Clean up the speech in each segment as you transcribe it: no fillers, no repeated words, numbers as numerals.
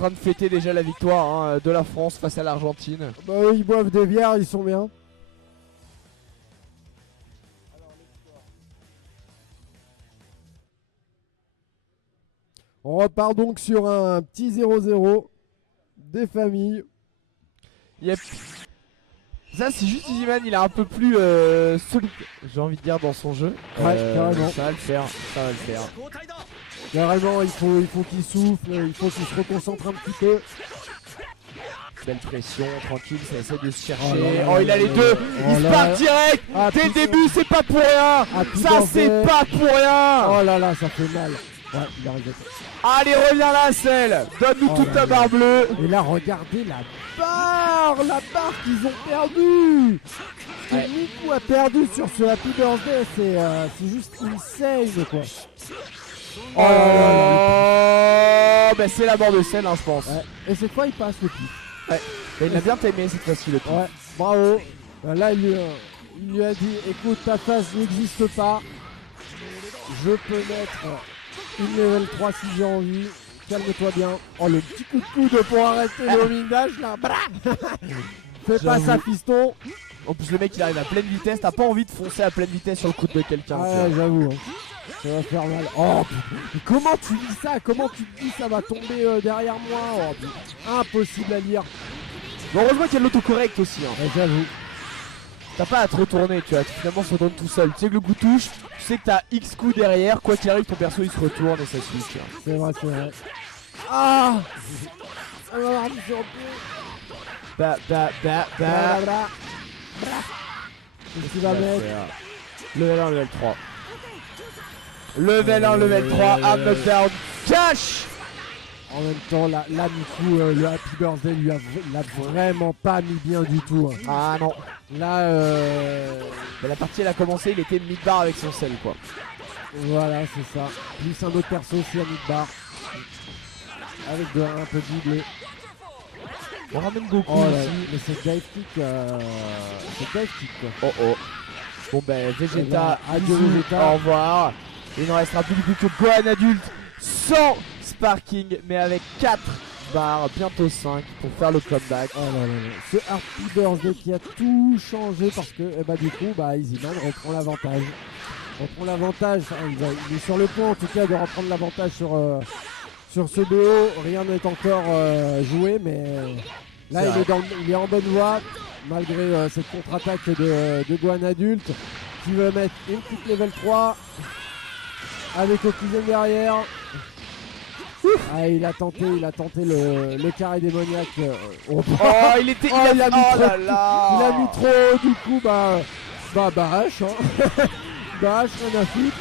en train de fêter déjà la victoire hein, de la France face à l'Argentine. Bah eux, ils boivent des bières, ils sont bien. On repart donc sur un petit 0-0 des familles. Yep. Ça c'est juste Easyman, il est un peu plus solide, j'ai envie de dire, dans son jeu. Ouais, carrément. Ça va le faire, ça va le faire. Carrément, il faut qu'il souffle, il faut qu'il se reconcentre un petit peu. Belle pression, tranquille, ça essaie de se chercher. Oh, là là, Oh, il a les deux, il se part direct. Dès le début, c'est pas pour rien. Ça c'est pas pour rien. Oh là là, ça fait mal. Ouais, il a raison. Allez, reviens là, Cell. Donne-nous toute ta barre bleue. Et là, regardez la barre qu'ils ont perdue. Ce que Miku a perdu sur ce Happy Birthday, c'est juste insane quoi. Oh là là, bah c'est la mort de Cell, hein, je pense. Ouais. Et cette fois, il passe le pif. Ouais. Bah, il a bien timé cette fois-ci le pif. Ouais, bravo. Là, il lui a dit, écoute, ta face n'existe pas. Je peux mettre une level 3 si j'ai envie. Calme-toi bien. Oh, le petit coup de coude pour arrêter le homing dash là. Fais pas ça, fiston. En plus, le mec il arrive à pleine vitesse. T'as pas envie de foncer à pleine vitesse sur le coude de quelqu'un. Ouais, j'avoue. Ça va faire mal. Oh, mais comment tu dis ça? Comment tu te dis ça va tomber derrière moi? Oh, impossible à lire. Bon, heureusement qu'il y a de l'autocorrect aussi. Hein. Ouais, j'avoue. T'as pas à te retourner, tu vois, finalement se retourne tout seul. Tu sais que le coup touche, tu sais que t'as X coups derrière, quoi qu'il arrive, ton perso il se retourne et ça suit. C'est vrai, c'est vrai. Ah, ça va avoir mis sur le pied. Qu'est-ce qu'il va mettre? Level 1, level 3. Level 1, level 3, up, knockdown, cash. En même temps, là Miku, le Happy Birthday lui a vraiment pas mis bien du tout. Hein. Ah non. Là, la partie elle a commencé, il était mid-bar avec son sel quoi. Voilà, c'est ça. Plus un autre perso aussi à mid-bar. Avec un peu de doublé. On ramène Goku oh, aussi. Mais c'est dive kick, quoi. Oh oh. Bon ben Vegeta, adieu Vegeta. Au revoir. Il ne restera plus du coup que Gohan adulte sans Sparking, mais avec 4 barres, bientôt 5 pour faire le comeback. Oh là là là. Ce Happy Birthday qui a tout changé parce que du coup Easyman reprend l'avantage. Il est sur le point en tout cas de reprendre l'avantage sur ce BO. Rien n'est encore joué, mais là il est en bonne voie malgré cette contre-attaque de Gohan adulte qui veut mettre une petite level 3 avec Okuzen derrière. Ah, il a tenté le carré démoniaque. Il a mis trop. Il a mis trop, du coup Bash hein. Bash, rien à foutre.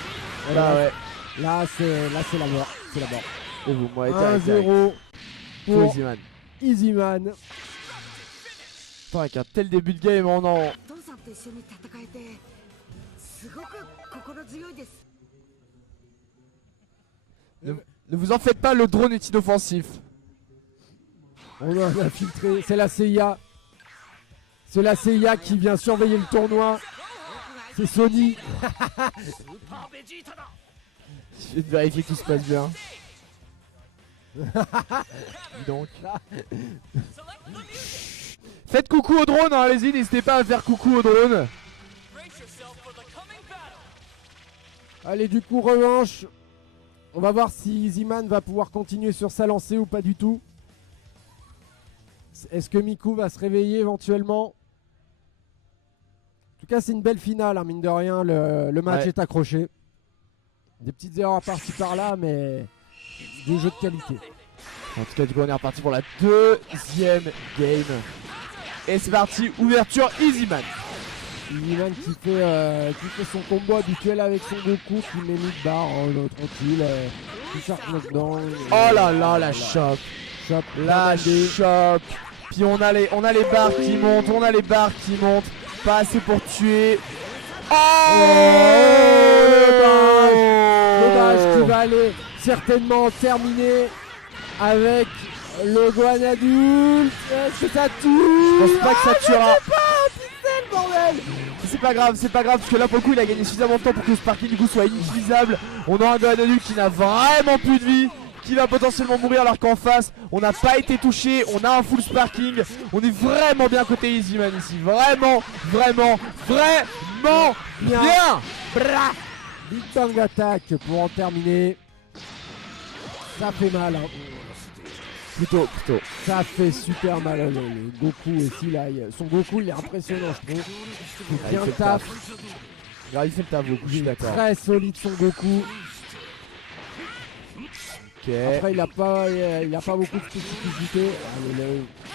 Là c'est la mort. C'est la mort. Et vous, moi, 1-0 pour Easyman. Easyman. Putain, avec un tel début de game, on en. Ne vous en faites pas, le drone est inoffensif. On a filtré, c'est la CIA. C'est la CIA qui vient surveiller le tournoi. C'est Sony. Je vais vérifier que tout se passe bien. Donc. Faites coucou au drone, hein, allez-y, n'hésitez pas à faire coucou au drone. Allez, du coup, revanche. On va voir si Easyman va pouvoir continuer sur sa lancée ou pas du tout. Est-ce que Miku va se réveiller éventuellement? En tout cas, c'est une belle finale, hein, mine de rien. Le match est accroché. Des petites erreurs par-ci par-là, mais du jeu de qualité. En tout cas, du coup, on est reparti pour la deuxième game. Et c'est parti, ouverture Easyman. Easyman qui fait son combo habituel avec son Goku qui met mid-bar, tranquille. Qui sort knockdown. Oh là là, la chope. La chope. Puis on a les barres qui montent, Pas assez pour tuer. Le dash qui va aller certainement terminer avec le Gohan adulte. Est-ce que ça touche? Je pense pas que ça tuera. Bordel. C'est pas grave, parce que là pour le coup il a gagné suffisamment de temps pour que le Sparking du coup soit inutilisable. On a un Gohan adulte qui n'a vraiment plus de vie, qui va potentiellement mourir alors qu'en face on n'a pas été touché, on a un full sparking. On est vraiment bien côté Easyman ici, vraiment bien. Bra. Big Bang Attack pour en terminer. Ça fait mal hein. Plutôt. Ça fait super mal le Goku aussi là. Son Goku il est impressionnant je trouve. Il fait bien le taf. Il fait le taf Goku, je suis d'accord. Très solide son Goku. Okay. Après il a pas beaucoup de spécificité.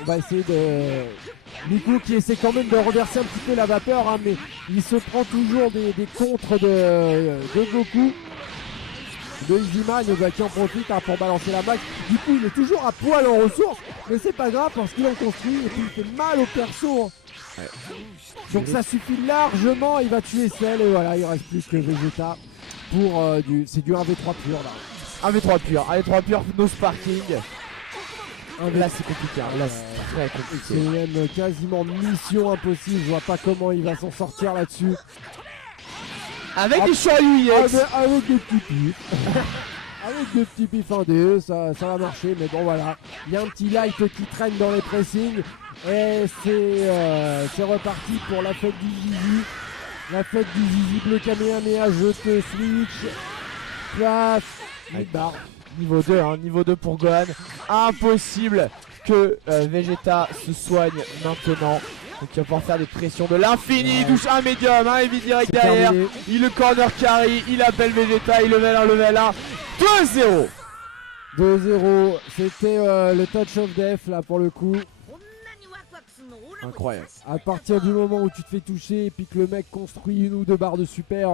On va essayer de... Miku qui essaie quand même de renverser un petit peu la vapeur hein, mais il se prend toujours des contres de Goku. De Easyman qui en profite hein, pour balancer la max. Du coup il est toujours à poil en ressources. Mais c'est pas grave parce qu'il en construit et puis il fait mal au perso. Hein. Ouais. Donc ça suffit largement, il va tuer Cell et voilà il reste plus que Vegeta pour c'est du 1v3 pur là. 1v3 pur, no sparking. Là c'est compliqué, là c'est très compliqué. C'est même quasiment mission impossible, je vois pas comment il va s'en sortir là-dessus. Avec des Shoryu EX. Avec des petits pifs. Avec des petits pifs 1D, ça va marcher, mais bon voilà. Il y a un petit light qui traîne dans les pressings. Et c'est reparti pour la fête du Zizi. La fête du Zizi bleu Kamehameha, je te switch. Paf. Niveau 2 pour Gohan. Impossible que Vegeta se soigne maintenant. Donc il va pouvoir faire des pressions de l'infini. Il touche un médium, un heavy direct derrière. Terminé. Il le corner carry, il appelle Vegeta, il level 1. 2-0. 2-0. C'était le touch of death là pour le coup. Incroyable. À partir du moment où tu te fais toucher et puis que le mec construit une ou deux barres de super,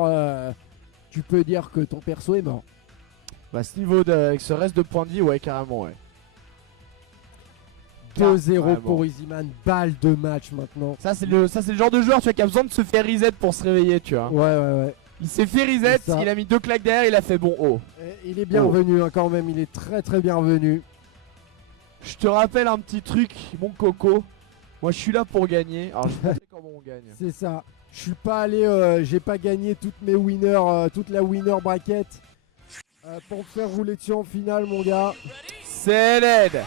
tu peux dire que ton perso est mort. Bah ce niveau avec ce reste de points de vie, ouais carrément ouais. 2-0 pour Easyman, balle de match maintenant. Ça c'est le genre de joueur tu vois, qui a besoin de se faire reset pour se réveiller tu vois. Ouais. Il s'est fait reset, il a mis 2 claques derrière, il a fait bon haut. Il est bienvenu hein, quand même, il est très bienvenu. Je te rappelle un petit truc mon coco. Moi je suis là pour gagner, alors je vais montrer comment on gagne. C'est ça, je suis pas allé, j'ai pas gagné toutes mes winners, toute la winner bracket pour me faire rouler dessus en finale mon gars. C'est l'aide.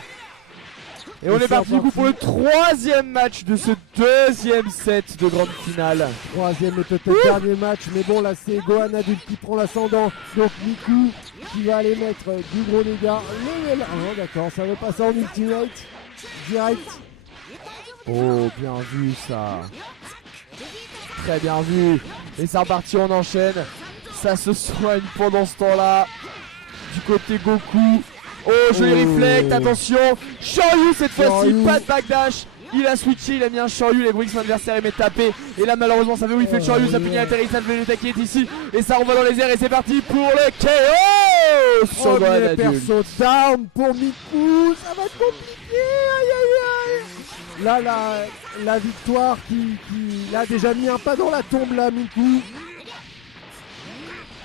Et on est parti du coup pour le 3e match de ce 2e set de grande finale. 3e et peut-être dernier match, mais bon là c'est Gohan adulte qui prend l'ascendant. Donc Miku qui va aller mettre du gros dégâts. Level 1, d'accord, ça veut passer en ultimate direct. Oh bien vu ça. Très bien vu. Et c'est reparti, on enchaîne. Ça se soigne pendant ce temps là. Du côté Goku. Oh joli reflect, attention. Shoryu cette fois-ci, pas de backdash. Il a switché, il a mis un Shoryu, les Bricks son adversaire est tapé. Et là malheureusement ça fait où il fait le Shoryu, ça punit l'atterrissage de Vegeta qui est ici. Et ça renvoie dans les airs et c'est parti pour le KO. Premier perso down pour Miku, ça va être compliqué. Aïe. Là la victoire qui a déjà mis un pas dans la tombe là Miku.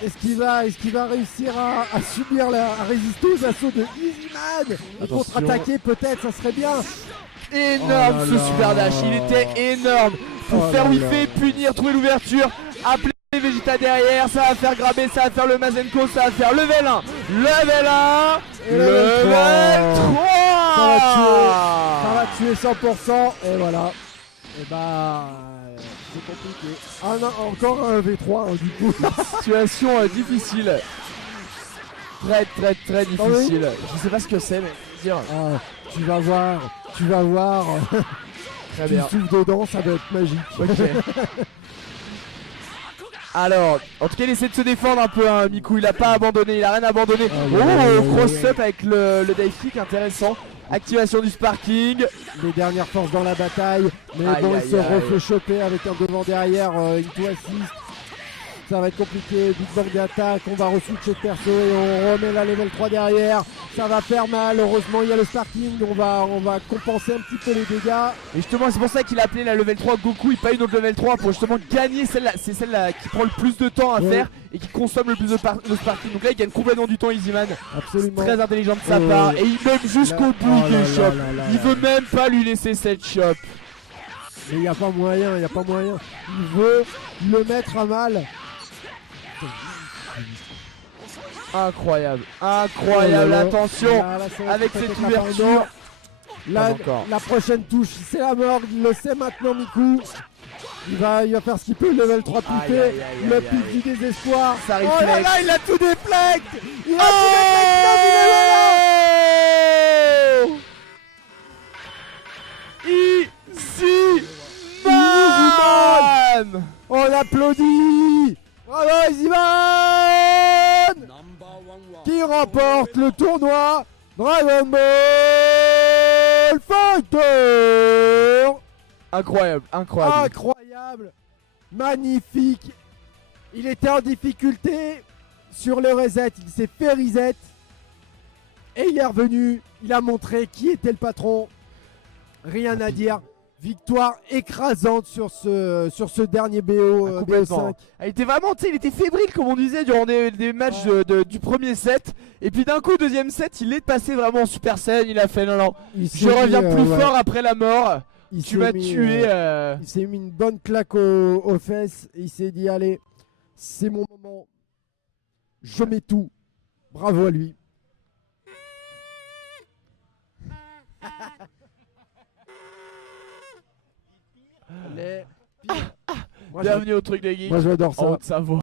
Est-ce qu'il va réussir à subir à résister aux assauts de Easyman? Il faut contre-attaquer peut-être, ça serait bien. Énorme ce super dash, il était énorme. Pour faire whiffer, punir, trouver l'ouverture, appeler Vegeta derrière, ça va faire grabber, ça va faire le Mazenko, ça va faire level 1, level 1, level 3. Ça va tuer 100% et voilà. Et bah c'est compliqué. Ah non, encore un V3 hein, du coup. Situation difficile. Très difficile. Je sais pas ce que c'est mais dire. Ah, tu vas voir. Très bien. Tu souffles dedans, ça va être magique. Ok. Alors, en tout cas il essaie de se défendre un peu hein, Miku, il a pas abandonné, il a rien abandonné. Cross-up avec le dive kick intéressant. Activation du sparking. Les dernières forces dans la bataille. Mais bon, il se refait choper avec un devant derrière, une to assist. Ça va être compliqué. Big Bang d'attaque. On va re-switcher de perso et on remet la level 3 derrière. Ça va faire mal. Heureusement, il y a le sparking. On va compenser un petit peu les dégâts. Et justement, c'est pour ça qu'il a appelé la level 3 Goku et pas une autre level 3 pour justement gagner celle-là. C'est celle-là qui prend le plus de temps à faire et qui consomme le plus de sparking. Donc là, il gagne complètement du temps, Easyman. Absolument. Très intelligent de sa part. Et il même jusqu'au bout des shop. Il veut même pas lui laisser cette shop. Mais il n'y a pas moyen, Il veut le mettre à mal. Incroyable, Oh là incroyable, là. attention Là, ça va avec être cette peut-être la ouverture. fin. Là, Pas encore. la prochaine touche, c'est la mort, il le sait maintenant, Miku. Il va faire ce qu'il peut, le level 3 Aïe, piqué, aïe, aïe, le aïe, pic aïe. du désespoir. Ça Oh là réflexe. là, il a tout déflecte. Il a Oh tout déflecté, Easy Man. Man. on l'applaudit. Bravo, Easyman qui remporte le tournoi Dragon Ball Fighter. Incroyable, incroyable. Incroyable, magnifique. Il était en difficulté sur le reset, il s'est fait reset et il est revenu. Il a montré qui était le patron. Rien à dire. Victoire écrasante sur ce dernier BO, Complètement. BO5. Ah, il était vraiment, tu sais, il était fébrile comme on disait durant des matchs du premier set. Et puis d'un coup, deuxième set, il est passé vraiment en Super Saiyan. Il a fait non, non, Il s'est je reviens mis, plus ouais. fort après la mort. Il Tu s'est m'as mis, tué. Il s'est mis une bonne claque aux fesses. Et il s'est dit allez, c'est mon moment. Je mets tout. Bravo à lui. Les pires. Moi, Bienvenue au truc des geeks. j'adore En ça. Haute-Savoie.